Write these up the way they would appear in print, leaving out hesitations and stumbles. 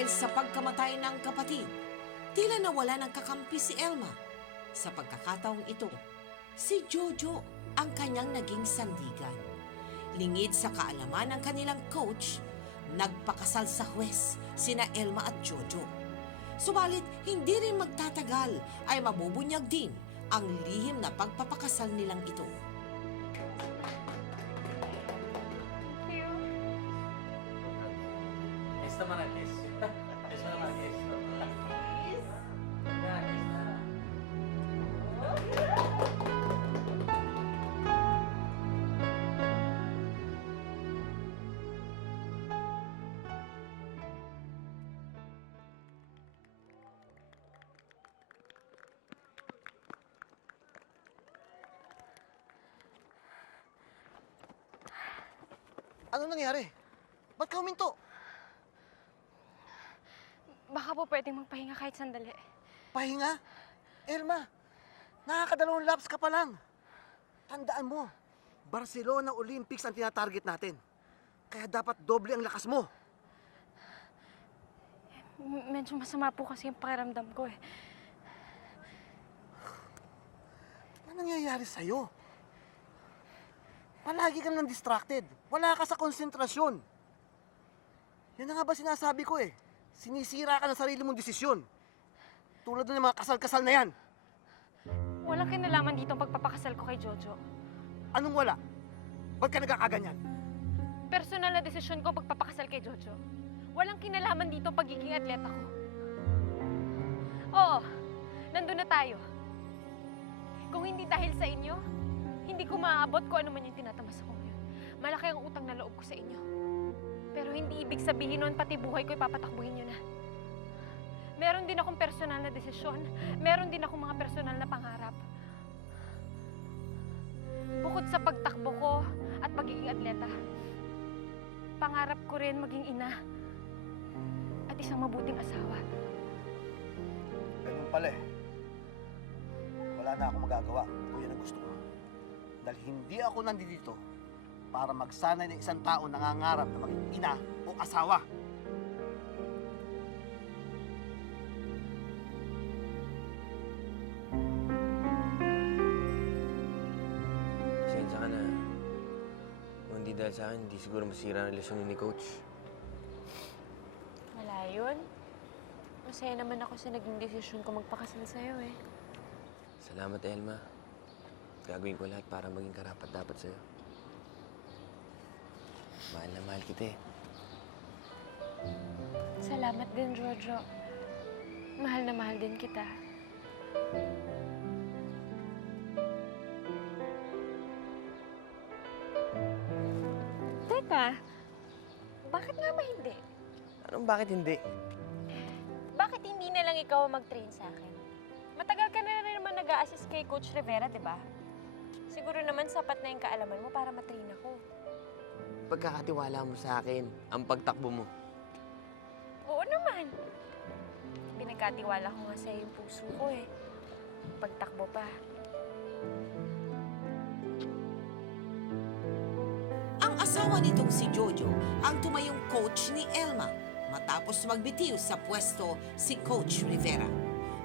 Dahil sa pagkamatay ng kapatid, tila nawala ng kakampi si Elma. Sa pagkakataong ito, si Jojo ang kanyang naging sandigan. Lingid sa kaalaman ng kanilang coach, nagpakasal sa huwes sina Elma at Jojo. Subalit, hindi rin magtatagal ay mabubunyag din ang lihim na pagpapakasal nilang ito. Kiss naman ang kiss. Kiss naman ang kiss. Kiss? Yeah, kiss na. Ano nangyari? Ba't ka huminto? Baka po pwedeng magpahinga kahit sandali. Pahinga? Elma, nakakadalawang laps ka pa lang. Tandaan mo, Barcelona Olympics ang tinatarget natin. Kaya dapat doble ang lakas mo. Medyo masama po kasi yung pakiramdam ko eh. Ano nangyayari sa'yo? Palagi kang nang distracted. Wala ka sa konsentrasyon. Yan na nga ba sinasabi ko eh. Sinisira ka ng sarili mong desisyon. Tulad ng mga kasal-kasal na yan. Walang kinalaman dito ang pagpapakasal ko kay Jojo. Anong wala? Ba't ka nagkakaganyan? Personal na desisyon ko ang pagpapakasal kay Jojo. Walang kinalaman dito ang pagiging atleta ko. Oo, nandun na tayo. Kung hindi dahil sa inyo, hindi ko maaabot kung ano man yung tinatamasa ko ngayon. Malaki ang utang na loob ko sa inyo. Pero hindi ibig sabihin noon pati buhay ko ipapatakbuhin nyo na. Meron din akong personal na desisyon. Meron din akong mga personal na pangarap. Bukod sa pagtakbo ko at pagiging atleta, pangarap ko rin maging ina at isang mabuting asawa. Ganun pala eh. Wala na akong magagawa kung yan ang gusto ko. Dahil hindi ako nandito para magsanay ng isang tao nangangarap na maging ina o asawa. Pasensya ka na. Kung hindi dahil sa akin, hindi siguro masira ang relasyon ni Coach. Wala yun. Masaya naman ako sa naging desisyon ko magpakasal sa'yo eh. Salamat, Elma. Gagawin ko lahat para maging karapat-dapat sa'yo. Mahal na mahal kita eh. Salamat din, Jojo. Mahal na mahal din kita. Teka, bakit nga ba hindi? Anong bakit hindi? Bakit hindi na lang ikaw ang mag-train sa akin? Matagal ka na rin naman nag-a-assist kay Coach Rivera, di ba? Siguro naman sapat na yung kaalaman mo para matrain ako. Pagkakatiwala mo sa akin, ang pagtakbo mo. Oo naman. Pinagkatiwala ko nga sa'yo yung puso ko eh. Pagtakbo pa. Ang asawa nitong si Jojo ang tumayong coach ni Elma matapos magbitiw sa pwesto si Coach Rivera.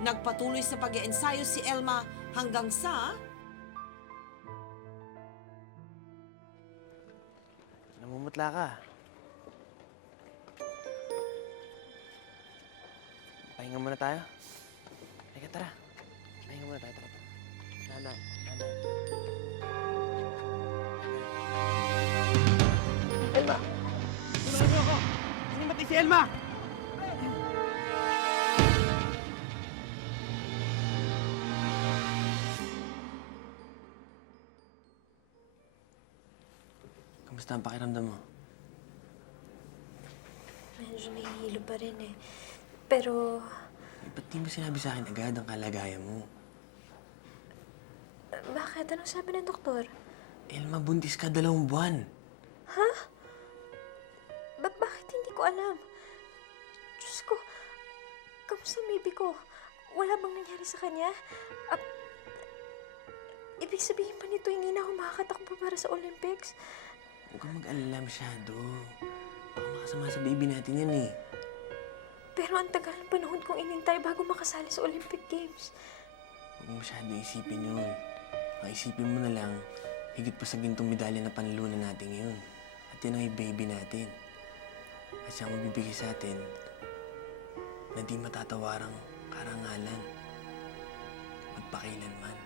Nagpatuloy sa pag-iensayo si Elma hanggang sa Namumutla ka. Pahinga muna tayo. Teka, tara. Pahinga muna tayo, tara. Nana. Elma! Tulungan niyo ako! Sinimatay si Elma! Kamusta ang pakiramdam mo? Medyo nahihilo pa rin eh. Pero, Ba't di mo sinabi sa akin agad ang kalagayan mo? bakit? Anong sabi ng doktor? Elma, buntis ka 2 buwan. Ha? Bakit hindi ko alam? Diyos ko, kamusta ang baby ko? Wala bang nangyari sa kanya? Ibig sabihin pa nito, hindi na ako makakatakbo para sa Olympics? Huwag kang mag-alala masyado. Baka makasama sa baby natin yan eh. Pero ang tagal ng panahon kong inintay bago makasali sa Olympic Games. Huwag mo masyadong isipin yun. Ang isipin mo na lang, higit pa sa gintong medalya na panlunan natin ngayon. At yan ang baby natin. At siya ang magbibigay sa atin na di matatawarang karangalan. Magpakailanman.